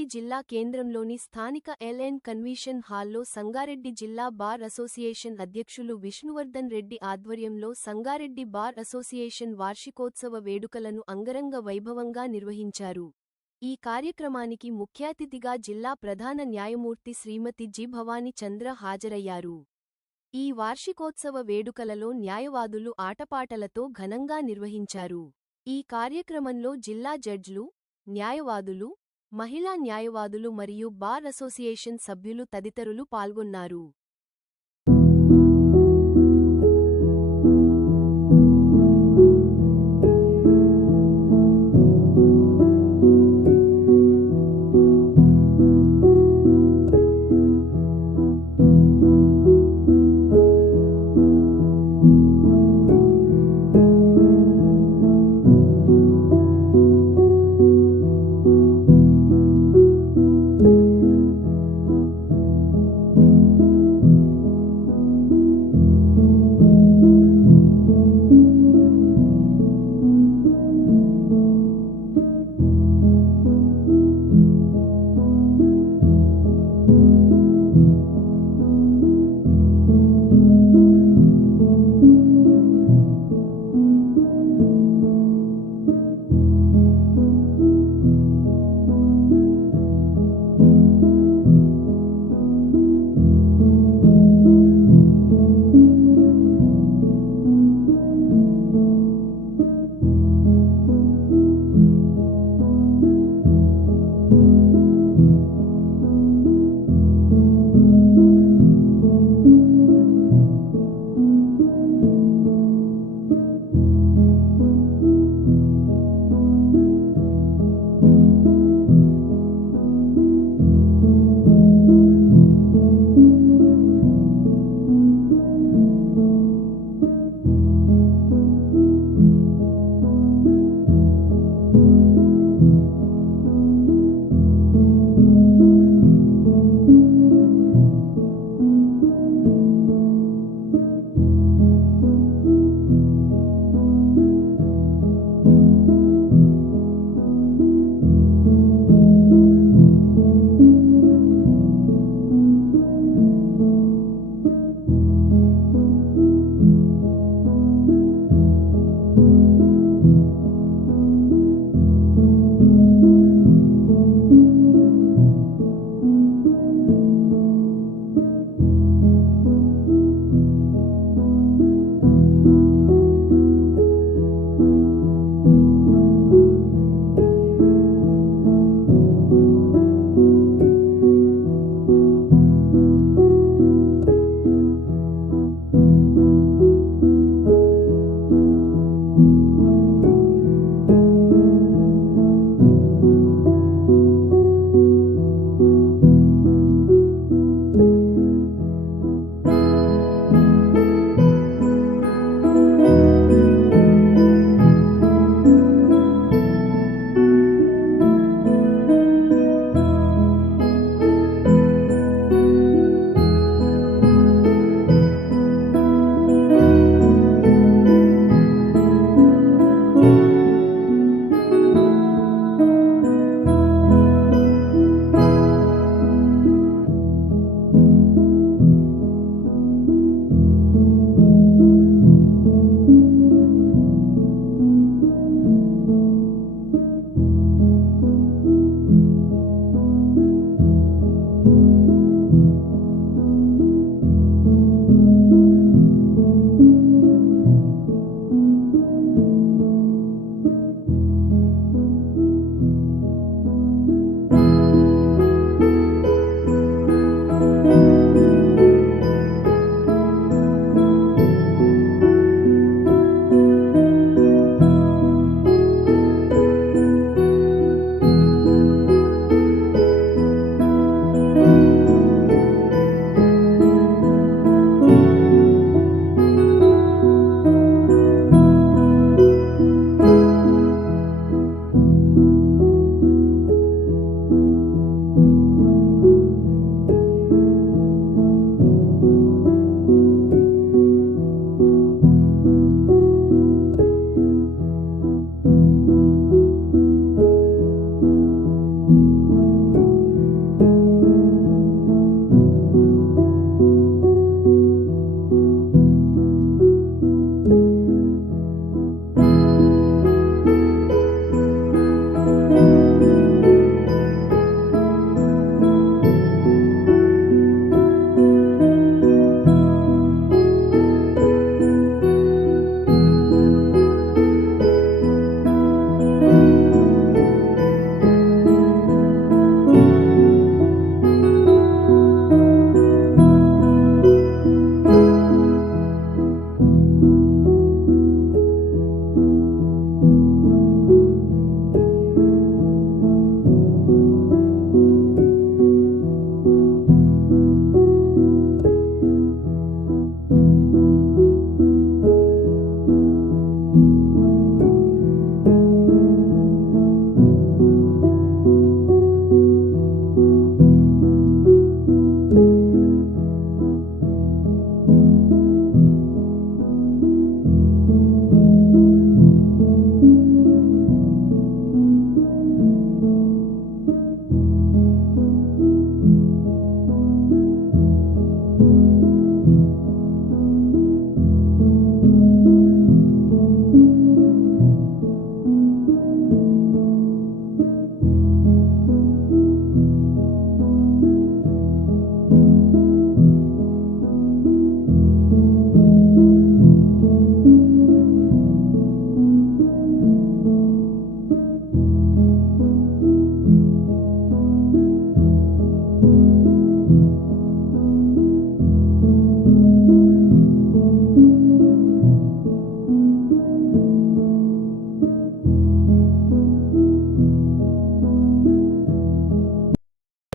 సంగారెడ్డి జిల్లా కేంద్రంలోని స్థానిక ఎల్.ఎన్. కన్వెన్షన్ హాల్లో సంగారెడ్డి జిల్లా బార్ అసోసియేషన్ అధ్యక్షులు విష్ణువర్ధన్ రెడ్డి ఆధ్వర్యంలో సంగారెడ్డి బార్ అసోసియేషన్ వార్షికోత్సవ వేడుకలను అంగరంగ వైభవంగా నిర్వహించారు. ఈ కార్యక్రమానికి ముఖ్యాతిథిగా జిల్లా ప్రధాన న్యాయమూర్తి శ్రీమతి జి. భవానీ చంద్ర హాజరయ్యారు. ఈ వార్షికోత్సవ వేడుకలలో న్యాయవాదులు ఆటపాటలతో ఘనంగా నిర్వహించారు. ఈ కార్యక్రమంలో జిల్లా జడ్జ్లు, న్యాయవాదులు, మహిళా న్యాయవాదులు మరియు బార్ అసోసియేషన్ సభ్యులు తదితరులు పాల్గొన్నారు.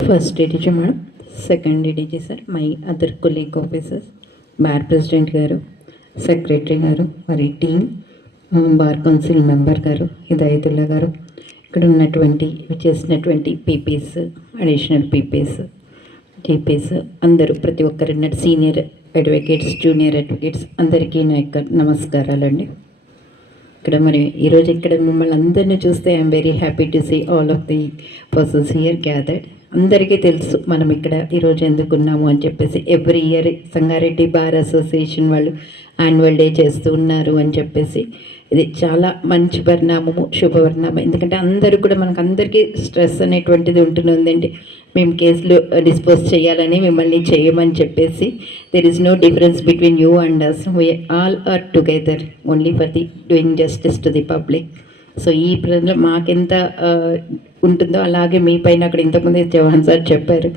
First DDG madam, second DDG sir, my other colleague officers, bar president గారు, సెక్రటరీ గారు, మరి టీం, బార్ కౌన్సిల్ మెంబర్ గారు, హిదాయతుల్లా గారు, ఇక్కడ ఉన్నటువంటి చేసినటువంటి పీపీస్, అడిషనల్ పీపీస్, టీపీస్ అందరూ ప్రతి ఒక్కరు సీనియర్ అడ్వకేట్స్, జూనియర్ అడ్వకేట్స్ అందరికీ నా యొక్క నమస్కారాలండి. ఇక్కడ మరి ఈరోజు ఇక్కడ మిమ్మల్ని అందరినీ చూస్తే I'm very happy to see all of the persons here gathered. అందరికీ తెలుసు మనం ఇక్కడ ఈరోజు ఎందుకున్నాము అని చెప్పేసి. Every year Sangareddy bar association వాళ్ళు యాన్యువల్ డే చేస్తూ ఉన్నారు అని చెప్పేసి. ఇది చాలా మంచి పరిణామము, శుభపరిణామం. ఎందుకంటే అందరూ కూడా మనకు అందరికీ స్ట్రెస్ అనేటువంటిది ఉంటుందండి. మేము కేసులు డిస్పోజ్ చేయాలని మిమ్మల్ని చేయమని చెప్పేసి. There is no difference between you and us. We all are together only for the doing justice to the public. So ఈ ప్రజలు మాకెంత ఉంటుందో అలాగే మీ పైన అక్కడ ఇంతకుముందే జవాన్ సార్ చెప్పారు.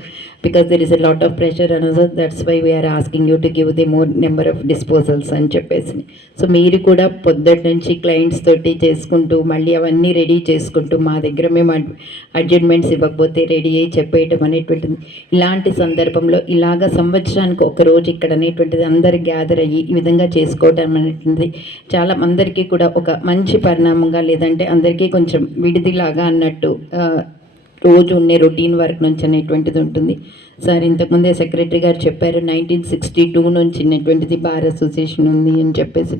Because there is a lot of pressure on us, that's why we are asking you to give the more number of disposals అని చెప్పేసి. సో మీరు కూడా పొద్దుటి నుంచి క్లయింట్స్ తోటి చేసుకుంటూ మళ్ళీ అవన్నీ రెడీ చేసుకుంటూ మా దగ్గర మేము అడ్జస్ట్మెంట్స్ ఇవ్వకపోతే రెడీ అయ్యి చెప్పేయటం అనేటువంటిది. ఇలాంటి సందర్భంలో ఇలాగ సంవత్సరానికి ఒక రోజు ఇక్కడ అనేటువంటిది అందరు గ్యాదర్ అయ్యి ఈ విధంగా చేసుకోవటం అనేటువంటిది చాలా అందరికీ కూడా ఒక మంచి పరిణామంగా, లేదంటే అందరికీ కొంచెం విడిదిలాగా అన్నట్టు రోజు ఉండే రొటీన్ వర్క్ నుంచి అనేటువంటిది ఉంటుంది. సార్ ఇంతకుముందే సెక్రటరీ గారు చెప్పారు 1962 నుంచి ఉన్నటువంటిది బార్ అసోసియేషన్ ఉంది అని చెప్పేసి.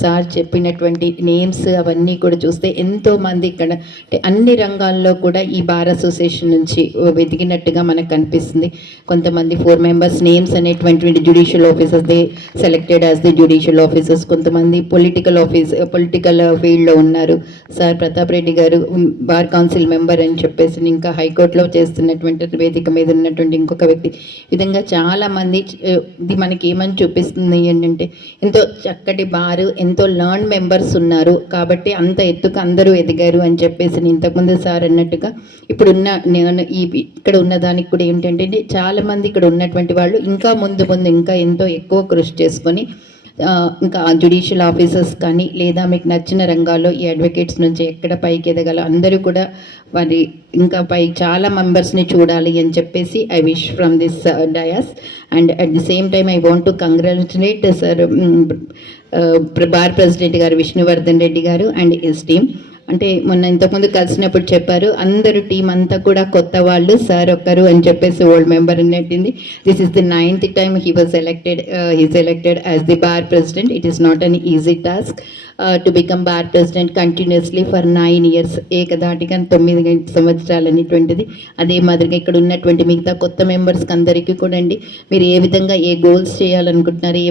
సార్ చెప్పినటువంటి నేమ్స్ అవన్నీ కూడా చూస్తే ఎంతోమంది ఇక్కడ అంటే అన్ని రంగాల్లో కూడా ఈ బార్ అసోసియేషన్ నుంచి వెతికినట్టుగా మనకు కనిపిస్తుంది. కొంతమంది 4 మెంబర్స్ నేమ్స్ అనేటువంటి judicial officers they selected as the judicial officers. కొంతమంది పొలిటికల్ ఫీల్డ్లో ఉన్నారు. సార్ ప్రతాప్ రెడ్డి గారు బార్ కౌన్సిల్ మెంబర్ అని చెప్పేసి, ఇంకా హైకోర్టులో చేస్తున్నటువంటి వేదిక మీద ఉన్నటువంటి ఇంకొక వ్యక్తి. ఈ విధంగా చాలామంది ఇది మనకి ఏమని చూపిస్తుంది ఏంటంటే ఎంతో చక్కటి బారు, ఎంతో లర్న్ మెంబర్స్ ఉన్నారు కాబట్టి అంత ఎత్తుకు అందరూ ఎదిగారు అని చెప్పేసి. ఇంతకుముందు సార్ అన్నట్టుగా ఇప్పుడున్న నేను ఇక్కడ ఉన్నదానికి కూడా ఏంటంటే చాలామంది ఇక్కడ ఉన్నటువంటి వాళ్ళు ఇంకా ముందు ఇంకా ఎంతో ఎక్కువ కృషి చేసుకొని ఇంకా జ్యుడిషియల్ ఆఫీసర్స్ కానీ లేదా మీకు నచ్చిన రంగాల్లో ఈ అడ్వకేట్స్ నుంచి ఎక్కడ పైకి ఎదగాలో అందరూ కూడా మరి ఇంకా పై చాలా మెంబర్స్ని చూడాలి అని చెప్పేసి I wish from this dais. And at the same time I want to congratulate sir bar president గారు Vishnuvardhan Reddy garu and his team. అంటే మొన్న ఇంతకుముందు కలిసినప్పుడు చెప్పారు అందరూ టీం అంతా కూడా కొత్త వాళ్ళు, సార్ ఒక్కరు అని చెప్పేసి ఓల్డ్ మెంబర్ అన్నట్టుంది. This is the 9th time he was elected, he's elected as the bar president. It is not an easy task to become bar president continuously for 9 years, ఏకదాటిగా 9 సంవత్సరాలు అనేటువంటిది. అదే మాదిరిగా ఇక్కడ ఉన్నటువంటి మిగతా కొత్త మెంబర్స్కి అందరికీ కూడా అండి, మీరు ఏ విధంగా ఏ గోల్స్ చేయాలనుకుంటున్నారు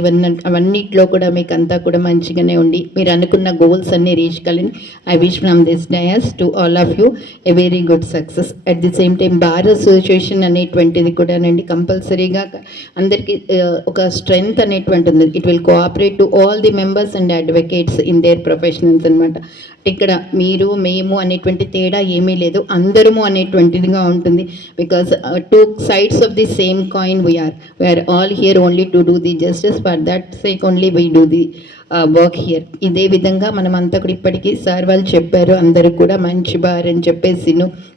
అవన్నిట్లో కూడా మీకు అంతా కూడా మంచిగానే ఉండి మీరు అనుకున్న గోల్స్ అన్నీ reach colony I wish from this dais to all of you a very good success. At the same time bar association అనేటువంటిది కూడానండి కంపల్సరీగా అందరికీ ఒక స్ట్రెంగ్త్ అనేటువంటి ఉంది. It will cooperate to all the members and advocates in there professionals అనమాట. ఇక్కడ మీరు మేము అనేటువంటి తేడా ఏమీ లేదు, అందరము అనేటువంటిదిగా ఉంటుంది. Because 2 sides of the same coin we are all here only to do the justice. For that sake only we do the work here. ఇదే విధంగా మనం అంతా కూడా ఇప్పటికీ సార్ వాళ్ళు చెప్పారు అందరూ కూడా మంచి బార్ అని చెప్పేసి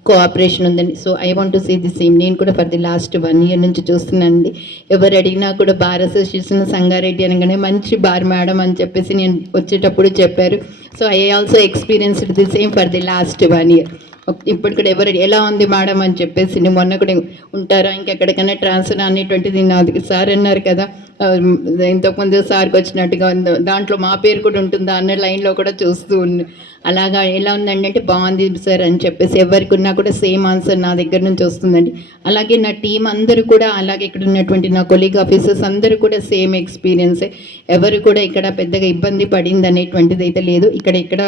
కోఆపరేషన్ ఉందని. So I want to see the same. నేను కూడా ఫర్ ది లాస్ట్ 1 year నుంచి చూస్తున్నానండి. ఎవరు అడిగినా కూడా బార్ అసోసియేషన్ సంగారెడ్డి అనగానే మంచి బార్ మేడం అని చెప్పేసి నేను వచ్చేటప్పుడు చెప్పారు. So I also experienced the same for the last 1 year. ఇప్పుడు కూడా ఎవరు ఎలా ఉంది మేడం అని చెప్పేసి మొన్న కూడా ఉంటారా ఇంకెక్కడికైనా ట్రాన్స్ఫర్ అనేటువంటిది నాది సార్ అన్నారు కదా, ఇంతకుముందు సార్కి వచ్చినట్టుగా దాంట్లో మా పేరు కూడా ఉంటుందా అన్న లైన్లో కూడా చూస్తూ అలాగా ఎలా ఉందండి అంటే బాగుంది సార్ అని చెప్పేసి ఎవరికి ఉన్నా కూడా సేమ్ ఆన్సర్ నా దగ్గర నుంచి వస్తుందండి. అలాగే నా టీం అందరూ కూడా అలాగే ఇక్కడ ఉన్నటువంటి నా కొలీగ్ ఆఫీసర్స్ అందరూ కూడా సేమ్ ఎక్స్పీరియన్సే. ఎవరు కూడా ఇక్కడ పెద్దగా ఇబ్బంది పడింది అనేటువంటిది అయితే లేదు. ఇక్కడ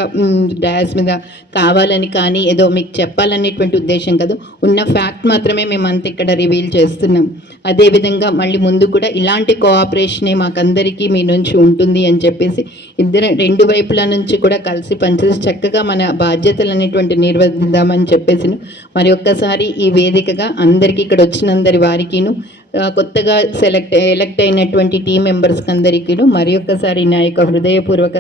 డయాస్ మీద కావాలని కానీ ఏదో మీకు చెప్పాలనేటువంటి ఉద్దేశం కాదు, ఉన్న ఫ్యాక్ట్ మాత్రమే మేమంతా ఇక్కడ రివీల్ చేస్తున్నాం. అదేవిధంగా మళ్ళీ ముందు కూడా ఇలాంటి కోఆపరేషనే మాకందరికీ మీ నుంచి ఉంటుంది అని చెప్పేసి 2 వైపుల నుంచి కూడా కలిసి పనిచేసి చక్కగా మన బాధ్యతలు అనేటువంటి నిర్వర్తిద్దామని చెప్పేసి మరి ఒక్కసారి ఈ వేదికగా అందరికీ ఇక్కడ వచ్చినందరి వారికిను కొత్తగా ఎలక్ట్ అయినటువంటి టీం మెంబర్స్కి అందరికీ మరి ఒక్కసారి నా యొక్క హృదయపూర్వక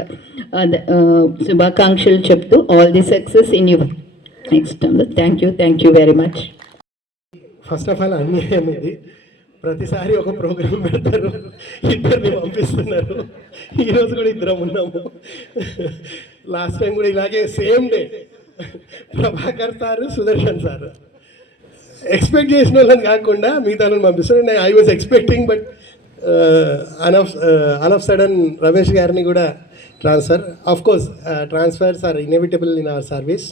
శుభాకాంక్షలు చెప్తూ all the success in your next time. Thank you very much. First of all అన్యాయం ఇది. ప్రతిసారి ఒక ప్రోగ్రాం పెడతారు, ఇద్దరిని పంపిస్తున్నారు. ఈరోజు కూడా ఇద్దరం ఉన్నాము. లాస్ట్ టైం కూడా ఇలాగే same day Prabhakar sir, Sudarshan sir. Expect చేసిన వాళ్ళని కాకుండా మిగతా వాళ్ళని పంపిస్తారు. I was expecting, but all of sudden Ramesh గారిని కూడా transfer. Of course transfers are inevitable in our service.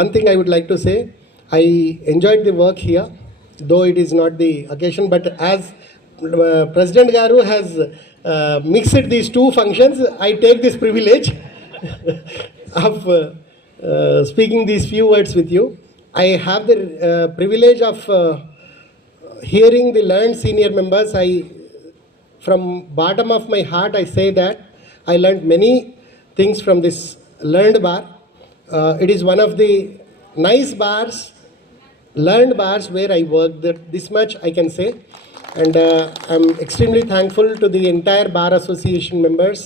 One thing I would like to say, I enjoyed the work here, though it is not the occasion, but as President Garu has mixed these two functions, I take this privilege of speaking these few words with you. I have the privilege of hearing the learned senior members. From bottom of my heart, I say that I learned many things from this learned bar. It is one of the nice bars, learned bars where I worked. This much I can say. And I'm extremely thankful to the entire Bar Association members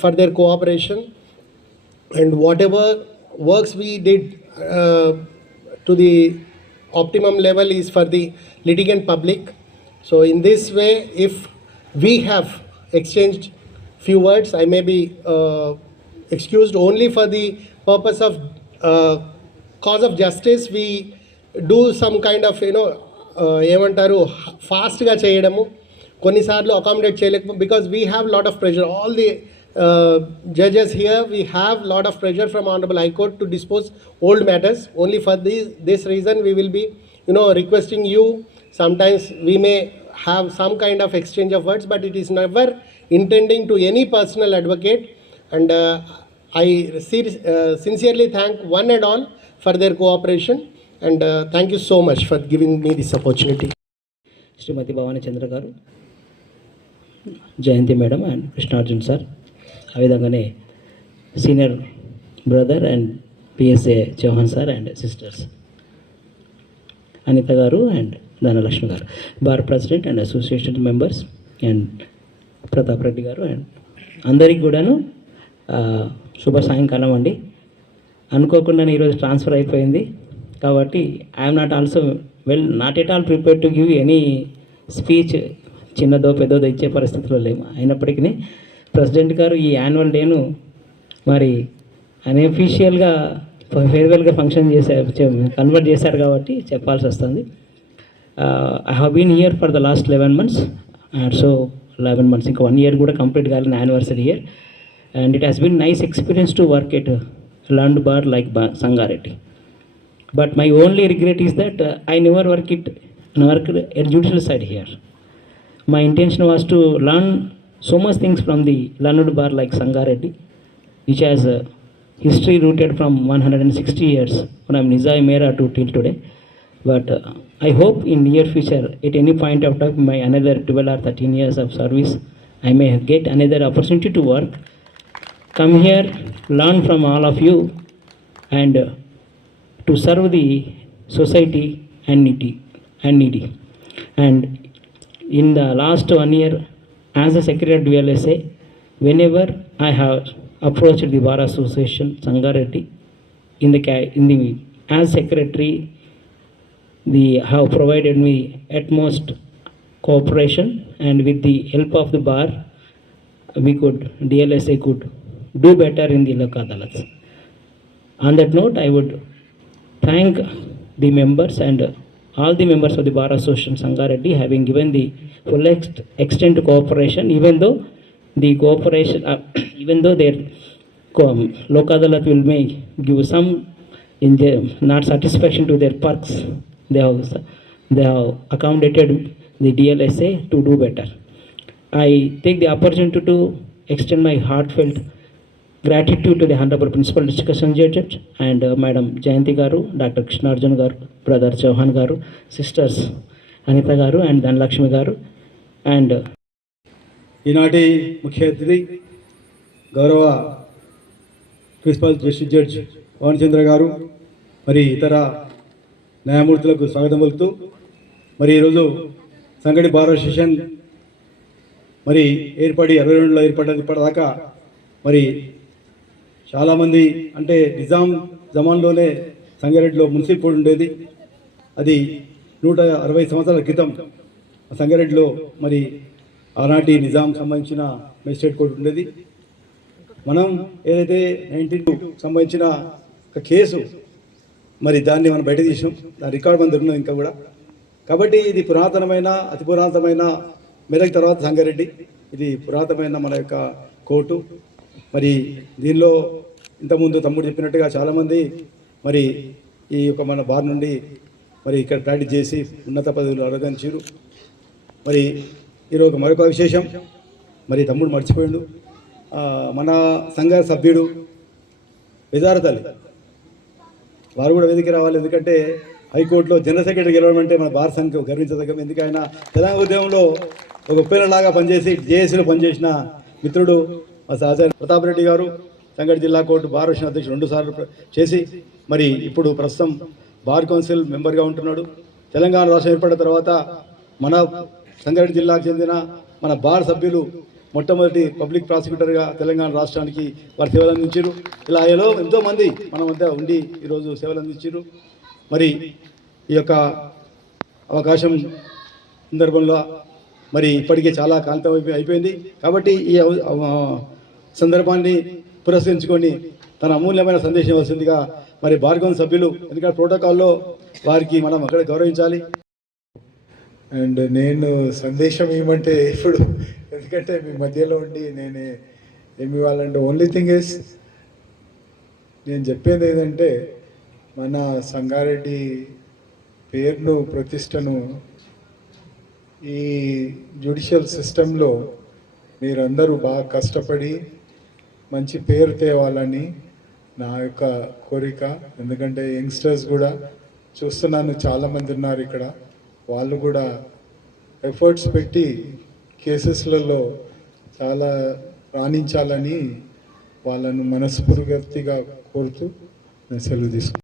for their cooperation. And whatever works we did to the optimum level is for the litigant public. So in this way, if we have exchanged few words, I may be excused only for the purpose of cause of justice. We do some kind of ఏమంటారు ఫాస్ట్గా చేయడము, కొన్నిసార్లు accommodate చేయలేకపోతే, because we have lot of pressure. All the judges here we have lot of pressure from honourable high court to dispose old matters. Only for this reason we will be requesting you. Sometimes we may have some kind of exchange of words, but it is never intending to any personal advocate. And I sincerely thank one and all for their cooperation, and thank you so much for giving me this opportunity. Shrimati Bhavani Chandra garu, Jayanthi madam and Krishnarjun sir, ఆ విధంగానే senior brother and PSA Chauhan sir and sisters Anitha garu and Dhanalakshmi garu, bar president and association members and Pratap Reddy garu, and అందరికి కూడాను శుభ సాయంకాలం అండి. అనుకోకుండా ఈరోజు transfer అయిపోయింది కాబట్టి I'm not at oil prepare to give any speech. చిన్నదో పెద్దదో ఇచ్చే పరిస్థితిలో లేము. అయినప్పటికీ ప్రెసిడెంట్ గారు ఈ యాన్యువల్ డేను మరి అన్అఫీషియల్గా ఫేర్వెల్గా ఫంక్షన్ కన్వర్ట్ చేశారు కాబట్టి చెప్పాల్సి వస్తుంది. I have been here for the last 11 months. సో 11 months, ఇంకా 1 year కూడా కంప్లీట్ కాలేదు, anniversary year. And it has been nice experience to work at learned bar like Sangareddy. But my only regret is that I never worked at judicial side here. My intention was to learn so much things from the learned bar like Sangareddy, which has history rooted from 160 years from Nizam era to till today. But I hope in near future, at any point of time, my another 12 or 13 years of service, I may get another opportunity to work. Come here, learn from all of you, and to serve the society and needy. And in the last 1 year, as a secretary of DLSA, whenever I have approached the Bar Association Sangareddy as secretary, they have provided me utmost cooperation, and with the help of the bar, DLSA could do better in the Lok Adalats. On that note, I would thank the members and all the members of the Bar Association Sangareddy having given the full extent cooperation, even though their Lok Adalat may give some in their not satisfaction to their perks. They have accommodated the DLSA to do better. I take the opportunity to extend my heartfelt gratitude to the Honorable Principal Discussion Judge and Madam Jayanti Garu, Dr. Krishnarjun Garu, Brother Chauhan Garu, Sisters Anita Garu and Dhanalakshmi Garu, and ఈనాటి ముఖ్య అతిథి గౌరవ principal justice judge Pawan చంద్ర గారు, మరి ఇతర న్యాయమూర్తులకు స్వాగతం పలుకుతూ, మరి ఈరోజు సంగడి బార్ అసోసియేషన్ మరి 22లో ఏర్పడ్డది. ఇప్పటిదాకా మరి చాలామంది అంటే నిజాం జమాన్లోనే సంగారెడ్డిలో మున్సిపల్ ఉండేది. అది 160 సంవత్సరాల క్రితం సంగారెడ్డిలో మరి ఆనాటి నిజాం సంబంధించిన మెజిస్ట్రేట్ కోర్టు ఉండేది. మనం ఏదైతే 92 సంబంధించిన ఒక కేసు మరి దాన్ని మనం బయట తీసినాం, దాని రికార్డ్ మన దొరికినది ఇంకా కూడా. కాబట్టి ఇది పురాతనమైన అతి పురాతనమైన మెదక్ తర్వాత సంగారెడ్డి, ఇది పురాతనమైన మన యొక్క కోర్టు. మరి దీనిలో ఇంతకుముందు తమ్ముడు చెప్పినట్టుగా చాలామంది మరి ఈ యొక్క మన బార్ నుండి మరి ఇక్కడ ప్రాక్టీస్ చేసి ఉన్నత పదవులు అరగంచారు. మరి ఈరోజు మరొక విశేషం, మరి తమ్ముడు మర్చిపోయాడు, మన సంఘ సభ్యుడు విదారతల్లి వారు కూడా వేదిక రావాలి. ఎందుకంటే హైకోర్టులో జనరల్ సెక్రటరీ గెలవడం అంటే మన భారత సంఘం గర్వించదగ్గం. ఎందుకైనా తెలంగాణ ఉద్యమంలో ఒక ఉప్పెనలాగా పనిచేసి జేఏసీలో పనిచేసిన మిత్రుడు మా సహచర ప్రతాప్ రెడ్డి గారు, సంగారెడ్డి జిల్లా కోర్టు బార్ అసోసియేషన్ అధ్యక్షుడు 2 సార్లు చేసి మరి ఇప్పుడు ప్రస్తుతం బార్ కౌన్సిల్ మెంబర్గా ఉంటున్నాడు. తెలంగాణ రాష్ట్రం ఏర్పడిన తర్వాత మన సంగారెడ్డి జిల్లాకు చెందిన మన బార్ సభ్యులు మొట్టమొదటి పబ్లిక్ ప్రాసిక్యూటర్గా తెలంగాణ రాష్ట్రానికి వారు సేవలు అందించారు. ఇలా ఎంతోమంది మన మధ్య ఉండి ఈరోజు సేవలు అందించారు. మరి ఈ యొక్క అవకాశం సందర్భంలో మరి ఇప్పటికే చాలా కాలం అయిపోయింది. కాబట్టి ఈ సందర్భాన్ని పురస్కరించుకొని తన అమూల్యమైన సందేశం ఇవ్వాల్సిందిగా మరి బార్ కౌన్సిల్ సభ్యులు, ఎందుకంటే ప్రోటోకాల్లో వారికి మనం అక్కడ గౌరవించాలి. అండ్ నేను సందేశం ఇవ్వమంటే ఇప్పుడు, ఎందుకంటే మీ మధ్యలో ఉండి నేను ఏమి ఇవ్వాలంటే ఓన్లీ థింగ్ ఇస్ నేను చెప్పేది ఏంటంటే మన సంగారెడ్డి పేరును ప్రతిష్టను ఈ జ్యుడిషియల్ సిస్టంలో మీరందరూ బాగా కష్టపడి మంచి పేరు తేవాలని నా యొక్క కోరిక. ఎందుకంటే యంగ్స్టర్స్ కూడా చూస్తున్నాను, చాలామంది ఉన్నారు ఇక్కడ, వాళ్ళు కూడా ఎఫర్ట్స్ పెట్టి కేసెస్లలో చాలా రాణించాలని వాళ్ళను మనస్ఫూర్తిగా కోరుతూ నేను సెలవు తీసుకుంటాను.